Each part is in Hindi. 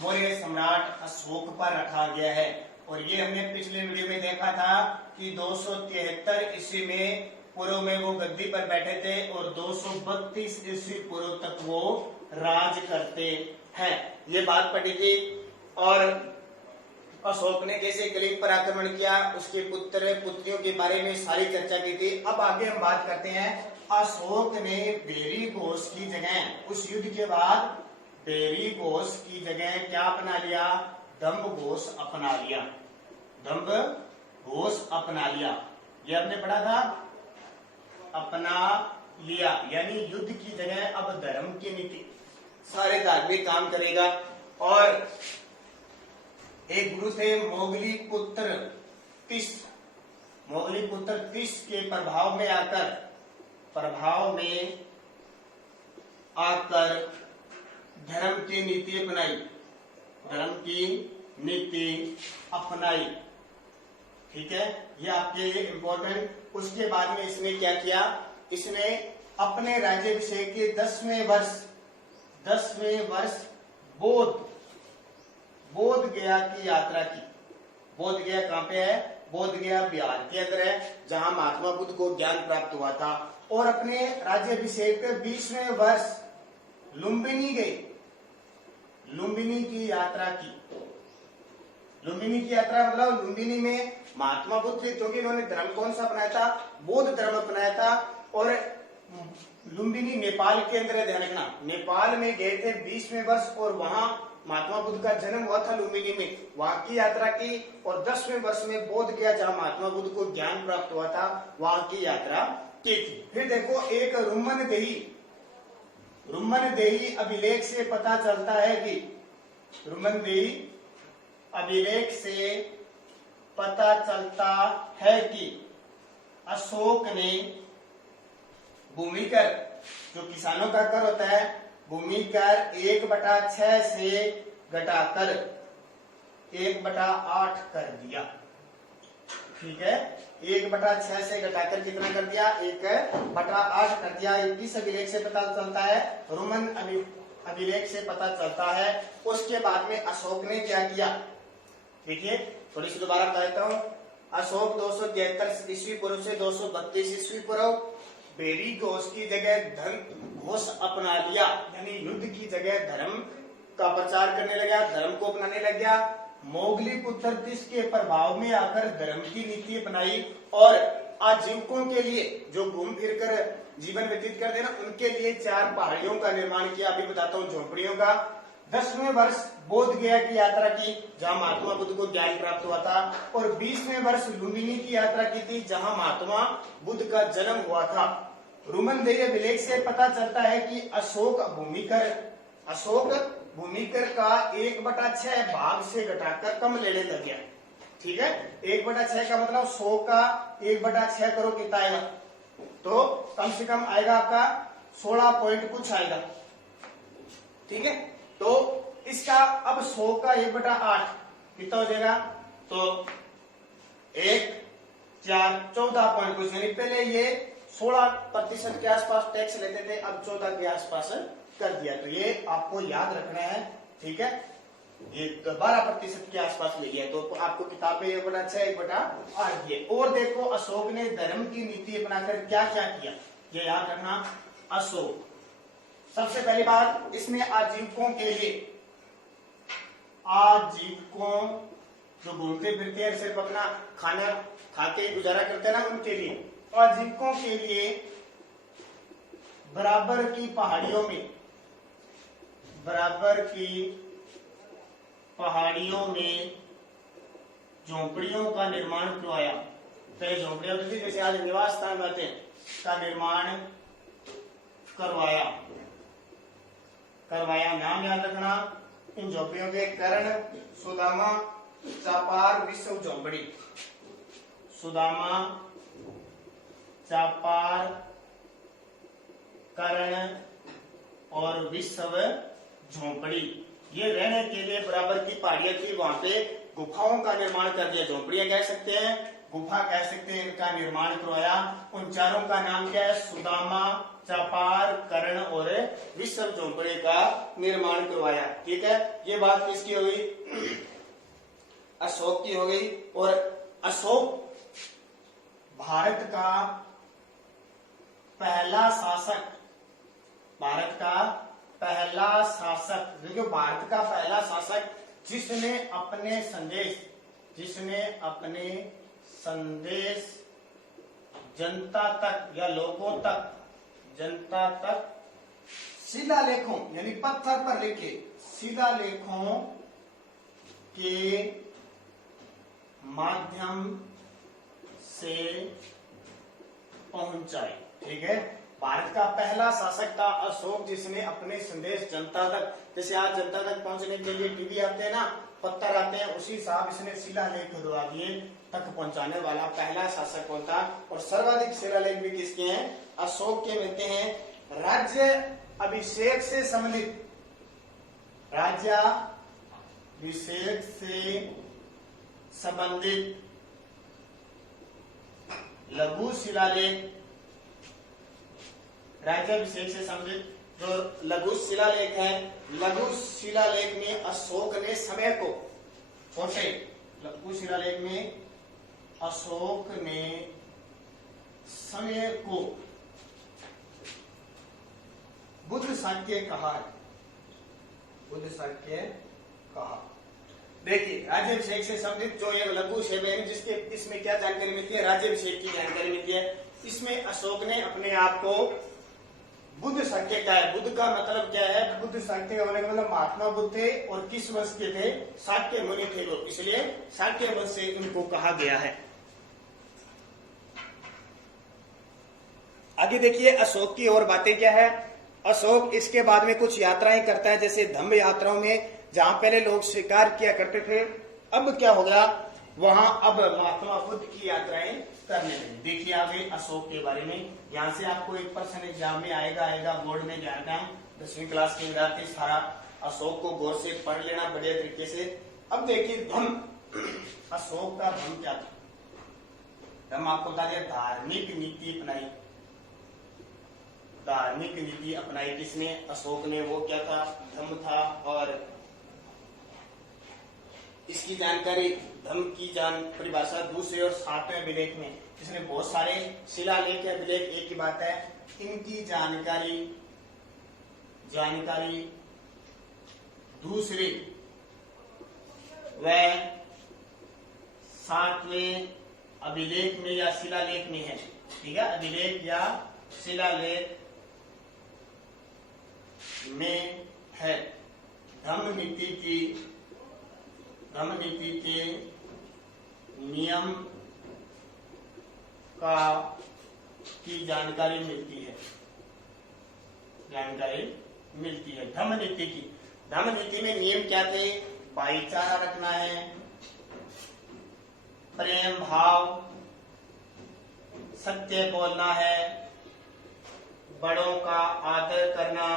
मौर्य सम्राट अशोक पर रखा गया है। और ये हमने पिछले वीडियो में देखा था कि 273 ईस्वी में पूर्व में वो गद्दी पर बैठे थे और 232 ईस्वी पूर्व तक वो राज करते हैं, ये बात पढ़ी थी। और अशोक ने कैसे कलिंग पर आक्रमण किया, उसके पुत्र पुत्रियों के बारे में सारी चर्चा की थी। अब आगे हम बात करते हैं, अशोक ने बेरी घोष की जगह, उस युद्ध के बाद बेरी घोष की जगह क्या अपना लिया, दंभ घोष अपना लिया, दंभ घोष अपना लिया। ये हमने पढ़ा था, अपना लिया यानी युद्ध की जगह अब धर्म की नीति, सारे धार्मिक काम करेगा। और एक गुरु थे मोगली पुत्र तिस, मोगली पुत्र तिस के प्रभाव में आकर धर्म की नीति अपनाई, धर्म की नीति अपनाई। ठीक है, ये आपके लिए इंपॉर्टेंट। उसके बाद में इसने क्या किया, इसने अपने राज्याभिषेक के 10वें वर्ष बोध गया की यात्रा की। बोध गया कहाँ पे है, बोध गया बिहार के अंदर है, जहां महात्मा बुद्ध को ज्ञान प्राप्त हुआ था। और अपने राज्याभिषेक के 20वें वर्ष लुम्बिनी गए, लुम्बिनी की यात्रा की। लुम्बिनी की यात्रा मतलब लुम्बिनी में महात्मा बुद्ध थे, क्योंकि इन्होंने धर्म कौन सा अपनाया था, बौद्ध धर्म अपनाया था। और लुम्बिनी नेपाल के अंदर है, ध्यान रखना, नेपाल में गए थे 20वें वर्ष, और वहां महात्मा बुद्ध का जन्म हुआ था लुम्बिनी में, वहां की यात्रा की। और 10वें वर्ष में बोध गया, जहां महात्मा बुद्ध को ज्ञान प्राप्त हुआ था, वहां की यात्रा की थी। फिर देखो, एक रुम्मन देही अभिलेख से पता चलता है कि, रुम्मन देही अभिलेख से पता चलता है कि अशोक ने भूमि कर, जो किसानों का कर होता है, भूमि कर 1/6 से घटाकर 1/8 कर दिया। ठीक है, 1/6 से घटाकर कितना कर दिया, 1/8 कर दिया। किस अभिलेख से पता चलता है, रोमन अभिलेख से पता चलता है। उसके बाद में अशोक ने क्या किया, देखिए थोड़ी सी दोबारा बता देता हूँ। अशोक 273 ईस्वी पूर्व से 232 ईस्वी पूर्व बेरी घोष की जगह धर्म घोष अपना लिया, यानी युद्ध की जगह धर्म का प्रचार करने लगा, धर्म को अपनाने लग गया। मोगली पुत्र तिस के प्रभाव में आकर धर्म की नीति अपनाई। और आजीविकों के लिए, जो घूम फिर कर जीवन व्यतीत करते हैं ना, उनके लिए 4 पहाड़ियों का निर्माण किया। अभी बताता हूँ झोपड़ियों का। 10वें वर्ष बोध गया की यात्रा की, जहां महात्मा बुद्ध को ज्ञान प्राप्त हुआ था। और 20वें वर्ष लुम्बिनी की यात्रा की थी, जहां महात्मा बुद्ध का जन्म हुआ था। रुमन देय अभिलेख से पता चलता है कि अशोक भूमिकर का 1/6 भाग से घटाकर कम लेने लग गया। ठीक है, 1/6 का मतलब 100 का 1/6 करो कितना आएगा, तो कम से कम आएगा आपका 16 पॉइंट कुछ आएगा। ठीक है, तो इसका अब 100 का 1/8 कितना हो जाएगा, तो 1 4 14 पॉइंट कुछ, यानी पहले ये 16% के आसपास टैक्स लेते थे, अब 14 के आसपास कर दिया। तो ये आपको याद रखना है। ठीक है, ये 12% के आसपास ले गया, तो आपको किताब में 1/6 1/8 दिए। और देखो, अशोक ने धर्म की नीति अपनाकर क्या क्या किया, ये याद रखना। अशोक सबसे पहली बात, इसने आजीविकों के लिए, आजीविकों जो घूमते फिरते हैं, सिर्फ अपना खाना खा के गुजारा करते हैं ना, उनके लिए, आजीविकों के लिए बराबर की पहाड़ियों में झोंपड़ियों का निर्माण करवाया। पहले झोंपड़ियां होती थी, जैसे आज निवास स्थान रहते हैं, का निर्माण करवाया। नाम याद रखना इन झोंपड़ियों के, कर्ण, सुदामा, चापार, विश्व झोंपड़ी। सुदामा, चापार, कर्ण और विश्व झोंपड़ी। ये रहने के लिए बराबर की पहाड़ियां थी, वहां पे गुफाओं का निर्माण कर दिया। झोंपड़ियां कह सकते हैं, गुफा कह सकते हैं, इनका निर्माण करवाया। उन चारों का नाम क्या है? सुदामा, चपार, कर्ण और विश्व झोंपड़े का निर्माण करवाया। ठीक है, ये बात किसकी हो गई? अशोक की हो गई। और अशोक भारत का पहला शासक, भारत का पहला शासक, देखिए भारत का पहला शासक जिसने अपने संदेश जनता तक या लोगों तक, जनता तक शिलालेखों यानी पत्थर पर लिखे शिलालेखों के माध्यम से पहुंचाए। ठीक है, भारत का पहला शासक था अशोक, जिसने अपने संदेश जनता तक, जैसे आज जनता तक पहुंचने के लिए टीवी आते हैं ना, पत्थर आते हैं, उसी हिसाब इसने शिलालेख खुदवा दिए तक पहुंचाने वाला पहला शासक कौन था? और सर्वाधिक शिलालेख भी किसके हैं? अशोक के मिलते हैं। राज्य अभिषेक से संबंधित, राज्याभिषेक से संबंधित लघु शिलालेख, राज्याभिषेक से संबंधित जो लघु शिलालेख है, लघु शिलालेख में अशोक ने समय को, छोटे लघु शिलालेख में अशोक ने समय को बुद्ध शाक्य कहा है, बुद्ध शाक्य कहा। देखिए राज्याभिषेक से संबंधित जो ये लघु शिलालेख, जिसके इसमें क्या जानकारी मिलती है? राज्याभिषेक की जानकारी मिलती है। इसमें अशोक ने अपने आप को बुद्ध शाक्य का है। बुद्ध का मतलब क्या है? बुद्ध शाक्य का होने का मतलब महात्मा बुद्ध थे और किस वंश के थे? शाक्य मुनि थे लोग, इसलिए शाक्य वंश से इनको कहा गया है। आगे देखिए अशोक की और बातें क्या है। अशोक इसके बाद में कुछ यात्राएं करता है, जैसे धम्म यात्राओं में, जहां पहले लोग स्वीकार किया करते थे, अब क्या हो गया वहां अब महात्मा बुद्ध की यात्राएं करने लगे। देखिए आगे अशोक के बारे में, यहाँ से आपको एक पर्सन एग्जाम में आएगा बोर्ड में ध्यान रखना। 10वीं क्लास के विद्यार्थी सारा अशोक को गौर से पढ़ लेना बढ़िया तरीके से। अब देखिए धम्म, अशोक का धम्म क्या था? धम्म आपको बता दिया, धार्मिक नीति अपनाई। धार्मिक नीति अपनाई किसने? अशोक ने। वो क्या था? धम्म था। और इसकी जानकारी, धम्म की परिभाषा दूसरे और 7वें अभिलेख में, इसमें बहुत सारे शिलालेख या अभिलेख, एक ही बात है, इनकी जानकारी दूसरे व 7वें अभिलेख में या शिलालेख में है। ठीक है, अभिलेख या शिलालेख में है। धम्म नीति के नियम की जानकारी मिलती है। धम्म नीति में नियम क्या थे? भाईचारा रखना है, प्रेम भाव, सत्य बोलना है, बड़ों का आदर करना,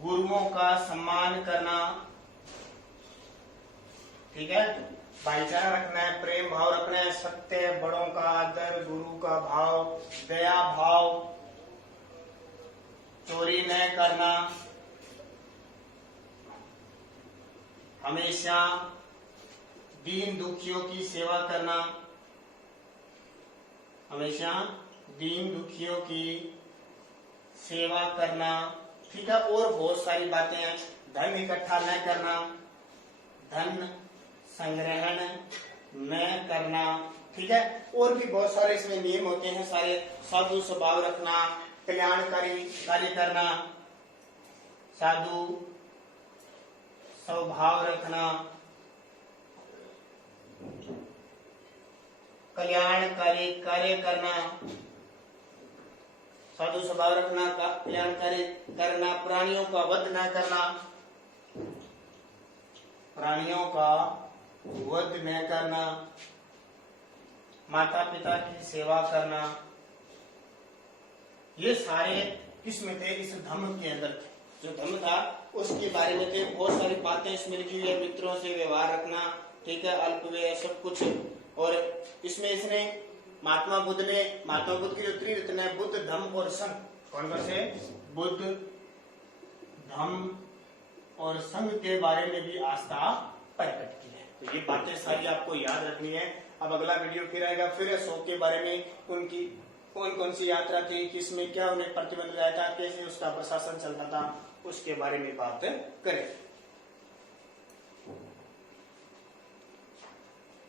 गुरुओं का सम्मान करना। ठीक है, भाईचारा रखना है, प्रेम भाव रखना है, सत्य, बड़ों का आदर, गुरु का भाव, दया भाव, चोरी न करना, हमेशा दीन दुखियों की सेवा करना, हमेशा दीन दुखियों की सेवा करना। ठीक है, और बहुत सारी बातें हैं। धन इकट्ठा न करना, धन संग्रहण न करना। ठीक है, और भी बहुत सारे इसमें नियम होते हैं सारे। साधु स्वभाव रखना, कल्याणकारी कार्य करना, साधु स्वभाव रखना, कल्याणकारी कार्य करना, साधु स्वभाव रखना, कल्याणकारी करना, प्राणियों का वध न करना, प्राणियों का वध न करना, माता पिता की सेवा करना। ये सारे किसमें थे? इस धम्म के अंदर थे। जो धम्म था उसके बारे में थे। बहुत सारी बातें इसमें लिखी हुई है। मित्रों से व्यवहार रखना, ठीक है, अल्पव्यय सब कुछ। और इसमें इसने महात्मा बुद्ध की जो त्रिरत्न है, बुद्ध धम्म और संघ, कौन कौन से? बुद्ध, धम्म और संघ के बारे में भी आस्था प्रकट की है। तो ये बातें सारी आपको याद रखनी है। अब अगला वीडियो फिर आएगा, फिर अशोक के बारे में, उनकी कौन कौन सी यात्रा थी, किसमें क्या उन्हें प्रतिबंध लाया था, कैसे उसका प्रशासन चलता था, उसके बारे में बात करें।